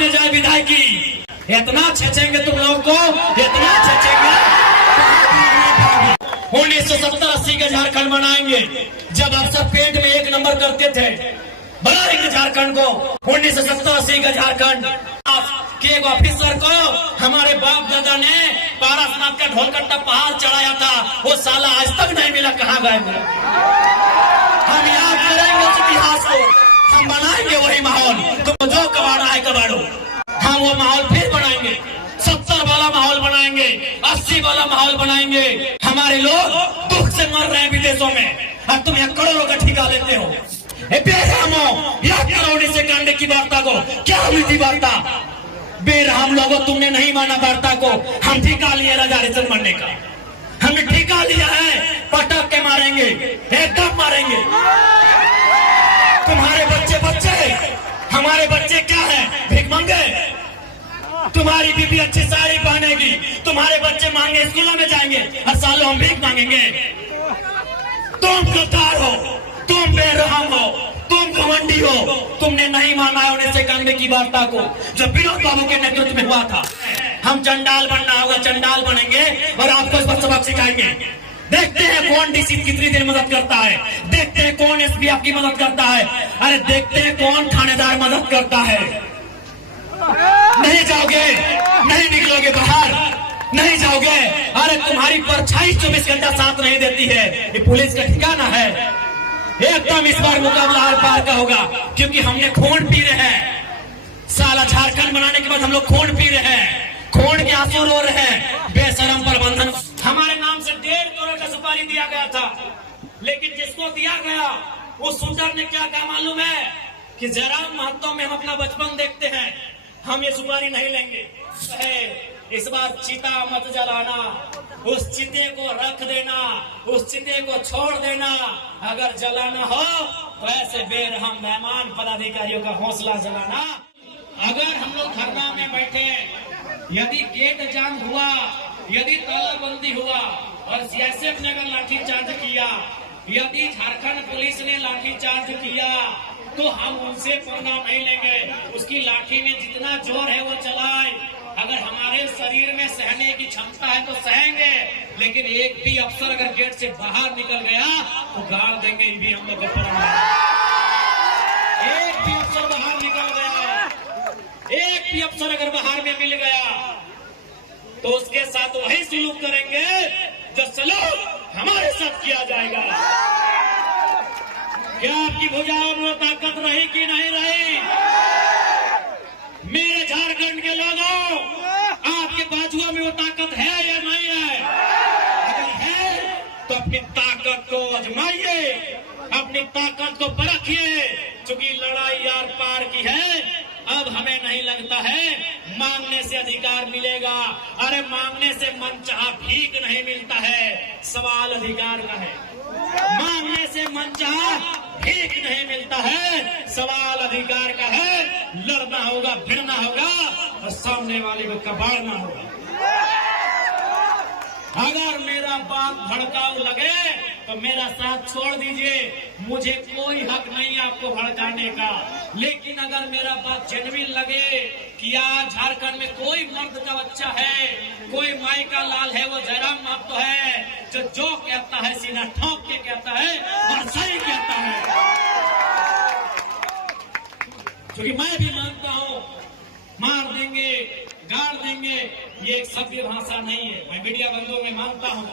होने जाए विधायकी, इतना छेचेंगे तुम लोगों को, इतना छेचेंगे 1970-80 का झारखंड बनाएंगे। जब आप सब पेट में एक नंबर करते थे, बनाएंगे झारखंड को 1970-80 का झारखंड। कि एक ऑफिसर को हमारे बाप दादा ने पारसनाथ का ढोलकट्टा पहाड़ चढ़ाया था, वो साला आज तक नहीं मिला, कहाँ गए? हम याद करेंगे उस इतिहास को, हम बनाएंगे वही माहौल। तुम जो कबाड़ा है कबाड़ो, हम वो माहौल फिर बनाएंगे। 70 वाला माहौल बनाएंगे, 80 वाला माहौल बनाएंगे। हमारे लोग दुख से मर रहे हैं विदेशों में, और तुम यहाँ करोड़ों का ठिका लेते हो। करोड़ी से कांडे की वार्ता को क्या हुई थी वार्ता? बेरहम लोगों, तुमने नहीं माना वार्ता को। हम ठिका लिए राजा हरिश्चंद्र बनने का, हमने ठिका लिया है। पटक के मारेंगे, एकदम मारेंगे। तुम्हारे बच्चे हमारे बच्चे क्या है? भीख मांगे। तुम्हारी बीबी अच्छी साड़ी पहनेगी, तुम्हारे बच्चे मांगे स्कूलों में जाएंगे, हर साल हम भीख मांगेंगे। तुम गद्दार हो, तुम बेरहम हो, तुम घमंडी हो। तुमने नहीं माना है 19 कांडे की वार्ता को, जो विनोद बाबू के नेतृत्व में हुआ था। हम चंडाल बनना होगा, चंडाल बनेंगे और आपको सबक सिखाएंगे। देखते हैं कौन डीसी कितनी देर मदद करता है, देखते हैं कौन एसपी आपकी मदद करता है, अरे देखते हैं कौन थानेदार मदद करता है। नहीं जाओगे, नहीं निकलोगे बाहर, नहीं जाओगे। अरे तुम्हारी परछाई 24 घंटा साथ नहीं देती है, ये पुलिस का ठिकाना है। एकदम इस बार मुकाबला आर पार का होगा, क्योंकि हमने खून पी रहे हैं। साला झारखंड बनाने के बाद हम लोग खून पी रहे हैं, खून के आंसू रो रहे हैं। बेशरम प्रबंधन। हमारे नाम से 1.5 करोड़ का सुपारी दिया गया था, लेकिन जिसको दिया गया वो शूटर ने क्या कहा मालूम है? कि जयराम महतो में हम अपना बचपन देखते हैं, हम ये सुपारी नहीं लेंगे। इस बार चिता मत जलाना, उस चिते को रख देना, उस चिते को छोड़ देना। अगर जलाना हो तो ऐसे बेरहम मेहमान पदाधिकारियों का हौसला जलाना। अगर हम लोग धरना में बैठे, यदि गेट जाम हुआ, यदि तालाबंदी हुआ और सीएसएफ ने अगर लाठीचार्ज किया, यदि झारखंड पुलिस ने लाठीचार्ज किया, तो हम उनसे पंगा नहीं लेंगे। उसकी लाठी में जितना जोर है वो चलाए। अगर हमारे शरीर में सहने की क्षमता है तो सहेंगे, लेकिन एक भी अफसर अगर गेट से बाहर निकल गया तो गाड़ देंगे। ये भी हम लोग का परम है। एक भी अफसर बाहर निकल गया, एक भी अफसर अगर बाहर में मिल गया तो उसके साथ वही सलूक करेंगे जो सलूक हमारे साथ किया जाएगा। क्या आपकी भुजाओं में ताकत रही कि नहीं रही? मेरे झारखंड के लोगों, आपके बाजुओं में वो ताकत है या नहीं है? अगर है तो अपनी ताकत को आजमाइए, अपनी ताकत को परखिए। चूंकि लड़ाई यार पार की है, अब हमें नहीं लगता है मांगने से अधिकार मिलेगा। अरे मांगने से मनचाहा भीख नहीं मिलता है, सवाल अधिकार का है। मांगने से मनचाहा भीख नहीं मिलता है, सवाल अधिकार का है। लड़ना होगा, भिड़ना होगा और सामने वाले को कबाड़ना होगा। अगर मेरा बात भड़काऊ लगे तो मेरा साथ छोड़ दीजिए, मुझे कोई हक नहीं आपको भड़काने का। लेकिन अगर मेरा बात जेन्युइन लगे कि आज झारखंड में कोई मर्द का बच्चा है, कोई माई का लाल है, वो जयराम महतो है, जो कहता है सीधा ठोक के कहता है और सही कहता है। क्योंकि मैं भी मानता हूं, मार देंगे, गाड़ देंगे, ये एक सभ्य भाषा नहीं है। मैं मीडिया बंधुओं में मानता हूं,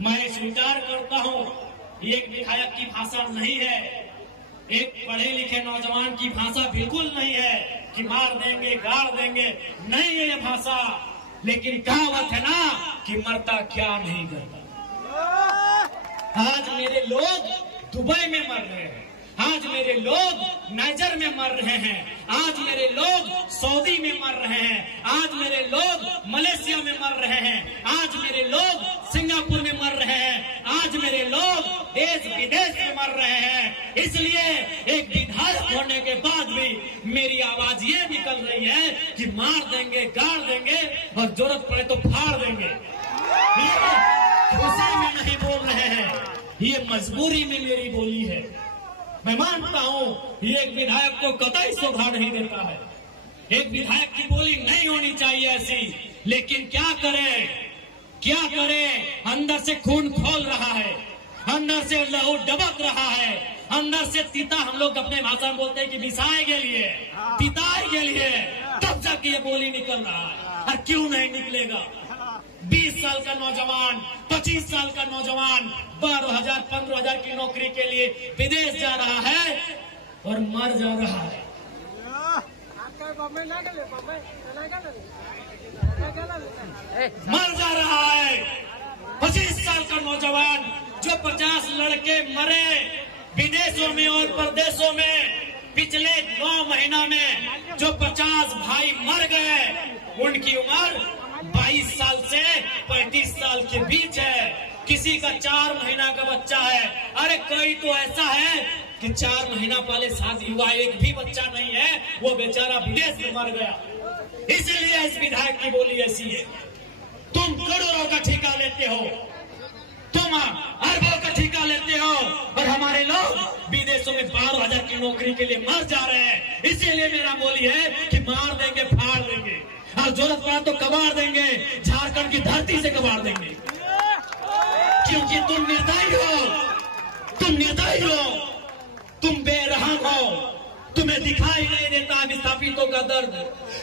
मैं स्वीकार करता हूं, ये एक विधायक की भाषा नहीं है, एक पढ़े लिखे नौजवान की भाषा बिल्कुल नहीं है कि मार देंगे, गाड़ देंगे, नहीं है ये भाषा। लेकिन कहावत है ना कि मरता क्या नहीं करता। आज मेरे लोग दुबई में मर रहे हैं, आज मेरे लोग नाइजर में मर रहे हैं, आज मेरे लोग सऊदी में मर रहे हैं, आज मेरे लोग मलेशिया में मर रहे हैं, आज मेरे लोग सिंगापुर में मर रहे हैं, आज मेरे लोग देश विदेश में मर रहे हैं। इसलिए एक विधायक होने के बाद भी मेरी आवाज ये निकल रही है कि मार देंगे, गाड़ देंगे और जरूरत पड़े तो फाड़ देंगे। खुशी में नहीं बोल रहे हैं, ये मजबूरी में मेरी बोली है। मैं मानता हूं ये एक विधायक को कतई शोभा नहीं देता है, एक विधायक की बोली नहीं होनी चाहिए ऐसी, लेकिन क्या करे, अंदर से खून खोल रहा है, अंदर से लहू डबक रहा है, अंदर से तीता, हम लोग अपने भाषा में बोलते हैं कि बिसाए के लिए, पिताई के लिए, तब जाके ये बोली निकल रहा है। और क्यों नहीं निकलेगा? 20 साल का नौजवान, 25 साल का नौजवान 12,000 15,000 की नौकरी के लिए विदेश जा रहा है और मर जा रहा है। मर जा रहा है 25 साल का नौजवान, जो 50 लड़के मरे विदेशों में और परदेशों में। पिछले 9 महीना में जो 50 भाई मर गए, उनकी उम्र 22 साल से 35 साल के बीच है। किसी का 4 महीना का बच्चा है। अरे कोई तो ऐसा है कि 4 महीना पहले शादी हुआ, एक भी बच्चा नहीं है, वो बेचारा विदेश में मर गया। इसलिए इस विधायक की बोली ऐसी है। तुम करोड़ों का ठेका लेते हो, तुम अरबों का ठेका लेते हो, और हमारे लोग विदेशों में 12,000 की नौकरी के लिए मर जा रहे हैं। इसीलिए मेरा बोली है कि मार देंगे, फाड़ देंगे, और जरूरत पड़ा तो कबाड़ देंगे, झारखंड की धरती से कबाड़ देंगे। क्योंकि तुम निर्दयी हो, तुम बेरहम हो, तुम्हें दिखाई नहीं देता है विस्थापितों का दर्द,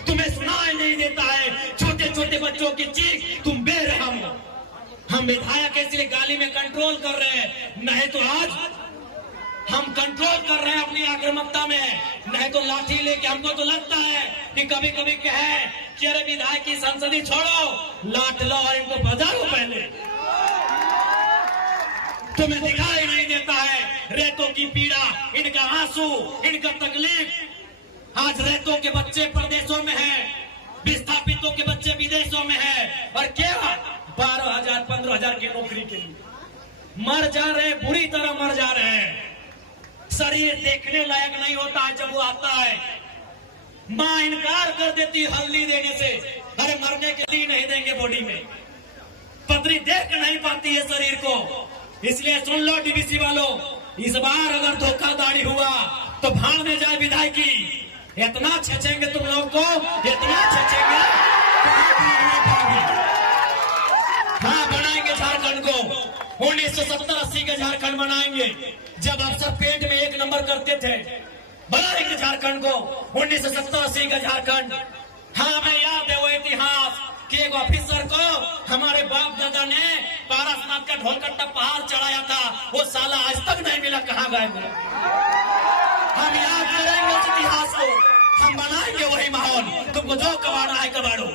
तुम्हें सुनाई नहीं देता है छोटे छोटे बच्चों की चीख, तुम बेरहम हो। हम विधायक इसलिए गाली में कंट्रोल कर रहे हैं, नहीं तो आज हम कंट्रोल कर रहे हैं अपनी आक्रामकता में, नहीं तो लाठी लेके। हमको तो लगता है कि कभी कभी कहे कि अरे विधायक की संसदी छोड़ो, लाठ लो और इनको बजाओ पहले। तुम्हें दिखाई नहीं देता है रेतों की पीड़ा, इनका आंसू, इनका तकलीफ। आज रेतों के बच्चे प्रदेशों में हैं, विस्थापितों के बच्चे विदेशों में हैं, और क्या 12,000 15,000 की नौकरी के लिए मर जा रहे, बुरी तरह मर जा रहे हैं। शरीर देखने लायक नहीं होता है जब वो आता है। मां इनकार कर देती हल्दी देने से, अरे मरने के लिए नहीं देंगे बॉडी में, पतरी देख नहीं पाती है शरीर को। इसलिए सुन लो डीवीसी वालों, इस बार अगर धोखाधड़ी हुआ तो भाड़ में जाए विधायकी। इतना छेचेंगे तुम लोग को, इतना छेचेंगे। हाँ, बनाएंगे झारखंड को, 1970-80 का झारखंड बनाएंगे, जब अफसर पेट में 1 नंबर करते थे। बनाएंगे झारखंड को, 1970-80 का झारखंड। हाँ, हमें याद है वो इतिहास कि एक ऑफिसर को हमारे बाप दादा ने पारसनाथ का ढोलकट्टा पहाड़ चढ़ाया था, वो साला आज तक नहीं मिला, कहाँ गए मिला। हम याद करेंगे उस इतिहास को, हम बनाएंगे वही माहौल। तुमको जो कबाड़ना है कबाड़ो,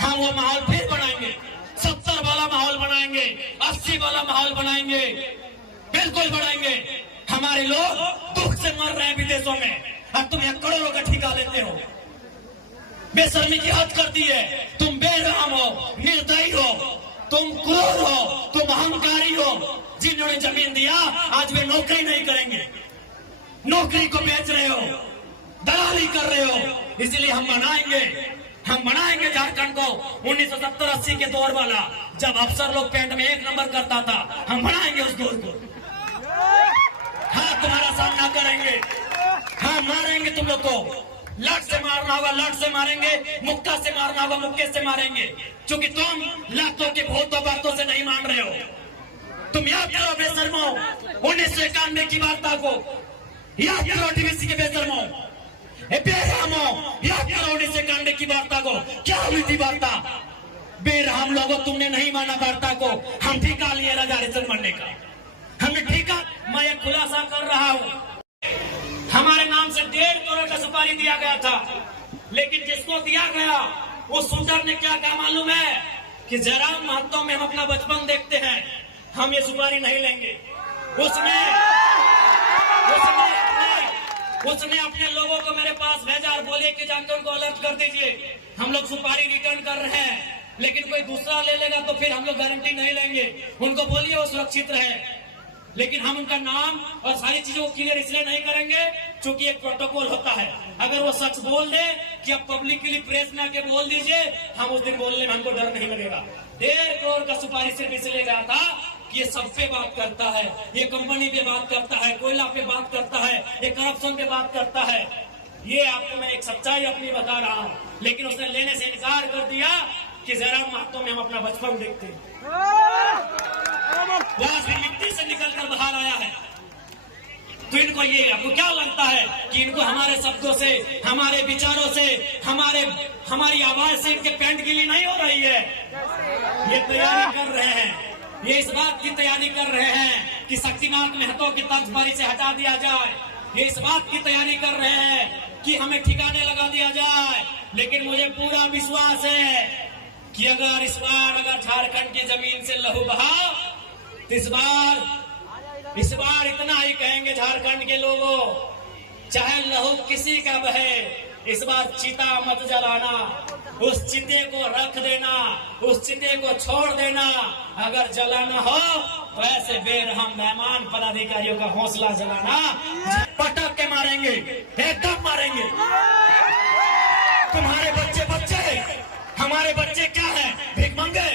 हम वो माहौल फिर बनाएंगे। 70 वाला माहौल बनाएंगे, 80 वाला माहौल बनाएंगे, बिल्कुल बनाएंगे। हमारे लोग दुख से मर रहे हैं विदेशों में, और तुम यहाँ करोड़ों का ठेका लेते हो। बेशर्मी की हद कर दी है। तुम बेरहम हो, निर्दयी हो, तुम क्रूर हो, तुम अहंकारी हो। जिन्होंने जमीन दिया आज वे नौकरी नहीं करेंगे, नौकरी को बेच रहे हो, दलाली कर रहे हो। इसलिए हम बनाएंगे झारखंड को 1970-80 के दौर वाला, जब अफसर लोग पेंट में 1 नंबर करता था। हम बनाएंगे उस दौर को। हाँ, तुम्हारा सामना करेंगे, हाँ मारेंगे तुम लोग को। लट से मारना होगा लट से मारेंगे, मुक्का से मारना होगा मुक्के से मारेंगे, क्योंकि तुम लातों के भूतों बातों से नहीं मान रहे हो। तुम याद करो बेशर्मो 1991 की वार्ता को, याद करो डीवीसी के बेशर्मो, बेरहमो, याद करो 1991 की वार्ता को। क्या हुई थी वार्ता? बेरहम लोगों, तुमने नहीं माना वार्ता को। हम ठेका लिए रिजर्वेशन बनने का, हमें ठेका। मैं एक खुलासा कर रहा हूँ, हमारे नाम से 1.5 करोड़ का सुपारी दिया गया था, लेकिन जिसको दिया गया उस शूटर ने क्या कहा मालूम है? कि जयराम महतो में हम अपना बचपन देखते हैं, हम ये सुपारी नहीं लेंगे। उसने अपने लोगों को मेरे पास भेजा और बोले कि जाकर उनको अलर्ट कर दीजिए, हम लोग सुपारी रिटर्न कर रहे हैं, लेकिन कोई दूसरा ले लेगा तो फिर हम लोग गारंटी नहीं लेंगे। उनको बोलिए वो सुरक्षित रहे, लेकिन हम उनका नाम और सारी चीजों को क्लियर इसलिए नहीं करेंगे क्योंकि एक प्रोटोकॉल होता है। अगर वो सच बोल दे कि अब पब्लिकली प्रेस में आके बोल दीजिए, हम उस दिन बोलने में हमको डर नहीं लगेगा। 1.5 करोड़ का सुपारी सिर्फ इसलिए गया था कि ये सब पे बात करता है, ये कंपनी पे बात करता है, कोयला पे बात करता है, ये करप्शन पे बात करता है। ये आपको मैं एक सच्चाई अपनी बता रहा हूँ, लेकिन उसने लेने से इनकार कर दिया कि जरा महतो में हम अपना बचपन देखते हैं। वहां से मिट्टी से निकलकर बाहर आया है। तो इनको ये आपको क्या लगता है कि इनको हमारे शब्दों से, हमारे विचारों से, हमारी आवाज से इनके पैंट गीली नहीं हो रही है? ये तैयारी कर रहे हैं, ये इस बात की तैयारी कर रहे हैं कि शक्तिनाथ महतो की तख्तबारी से हटा दिया जाए। ये इस बात की तैयारी कर रहे हैं कि हमें ठिकाने लगा दिया जाए। लेकिन मुझे पूरा विश्वास है कि अगर इस बार झारखंड की जमीन से लहू बहा, तो इस बार इतना ही कहेंगे झारखंड के लोगों, चाहे लहू किसी का बहे, इस बार चिता मत जलाना, उस चिते को रख देना, उस चिते को छोड़ देना। अगर जलाना हो तो ऐसे बेरहम मेहमान पदाधिकारियों का हौसला जलाना, पटक के मारेंगे, एकदम मारेंगे। तुम्हारे बच्चे हमारे बच्चे क्या है? भिख मंगे।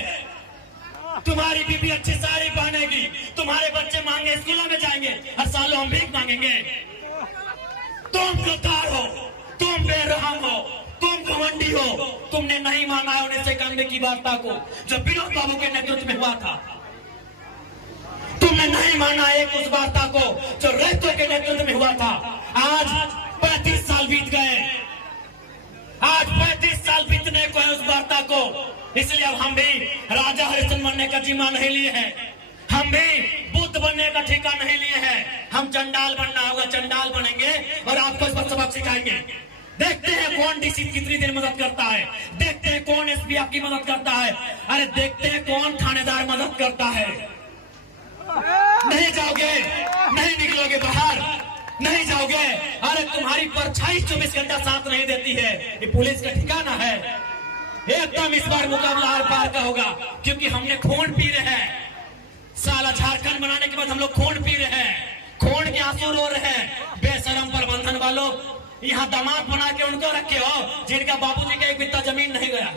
तुम्हारी बीबी अच्छी साड़ी पहनेगी, तुम्हारे बच्चे मांगे स्कूलों में जाएंगे, हर साल हम भीख मांगेंगे। तुम गद्दार हो, तुम बेरहम हो, तुम घमंडी हो। तुमने नहीं माना है 1991 की वार्ता को जो विनोद बाबू के नेतृत्व में हुआ था। तुमने नहीं माना एक उस वार्ता को जो रैतो के नेतृत्व में हुआ था। आज 35 साल बीत गए, आज 35 साल बीतने को है उस वार्ता को। इसलिए अब हम भी राजा हरिश्चंद्र बनने का जिम्मा नहीं लिए हैं, हम भी बुद्ध बनने का ठेका नहीं लिए हैं। हम चंडाल बनना होगा, चंडाल बनेंगे और आपको इस पर सबक सिखाएंगे। देखते हैं कौन डीसी कितनी देर मदद करता है, देखते हैं कौन एसपी आपकी मदद करता है, अरे देखते हैं कौन थानेदार मदद करता है। नहीं जाओगे, नहीं निकलोगे बाहर, नहीं जाओगे। अरे तुम्हारी परछाई 24 घंटा साथ नहीं देती है, ये पुलिस का ठिकाना है। एकदम इस बार मुकाबला आर पार का होगा, क्योंकि हमने खून पी रहे हैं। साला झारखंड बनाने के बाद हम लोग खून पी रहे हैं, खून के आंसू रो रहे हैं। बेशरम प्रबंधन वालों, यहाँ दामाद बना के उनको रखे हो जिनका बाबूजी का एक बित्ता जमीन नहीं गया।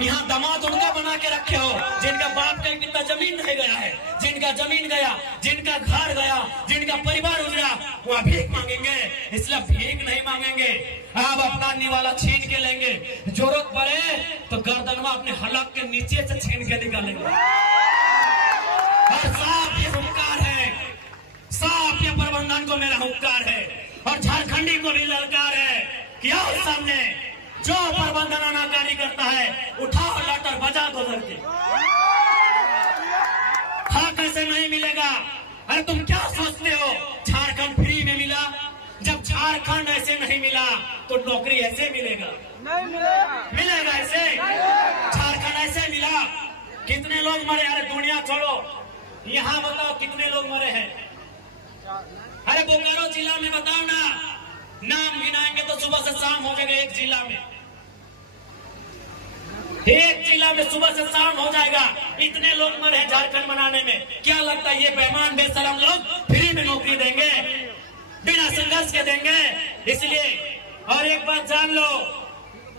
यहाँ दामाद उनको बना के रखे हो जिनका बाप का एक बित्ता जमीन नहीं गया है। जिनका जमीन गया, जिनका घर गया, जिनका परिवार उजड़ा, वह भीख मांगेंगे। इसलिए भीख नहीं मांगेंगे, अब अपना निवाला छीन के लेंगे। जरूरत पड़े तो गर्दनवा अपने हलक के नीचे से छीन के निकालेंगे। और साफ ये हुंकार है, साफ ये प्रबंधन को मेरा हुंकार है और झारखंडी को भी ललकार है कि आओ सामने, जो प्रबंधन अनाकारी करता है उठाओ लाटर बजा दो करके। हाँ, कैसे नहीं मिलेगा? अरे तुम क्या सोचते हो झारखंड फ्री में मिला? जब झारखंड ऐसे नहीं मिला तो नौकरी ऐसे मिलेगा? नहीं मिलेगा ऐसे। झारखंड ऐसे मिला, कितने लोग मरे? अरे दुनिया छोड़ो, यहाँ बताओ कितने लोग मरे हैं? अरे बोकारो जिला में बताओ ना, नाम गिनाएंगे तो सुबह से शाम हो जाएगा। एक जिला में सुबह से शाम हो जाएगा। इतने लोग मरे हैं झारखंड बनाने में। क्या लगता है ये बेईमान बेशरम लोग फ्री में नौकरी देंगे, बिना संघर्ष के देंगे? इसलिए और एक बात जान लो,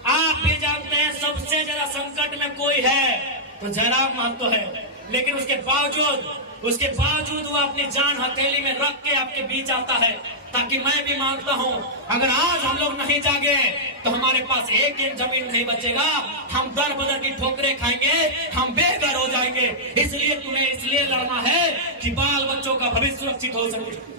आप भी जानते हैं सबसे ज्यादा संकट में कोई है तो जनाब महतो है। लेकिन उसके बावजूद वो अपनी जान हथेली में रख के आपके बीच आता है, ताकि मैं भी मांगता हूँ अगर आज हम लोग नहीं जागे तो हमारे पास एक जमीन नहीं बचेगा। हम दर बदर की ठोकरें खाएंगे, हम बेघर हो जाएंगे। इसलिए तुम्हें इसलिए लड़ना है कि बाल बच्चों का भविष्य सुरक्षित हो सके।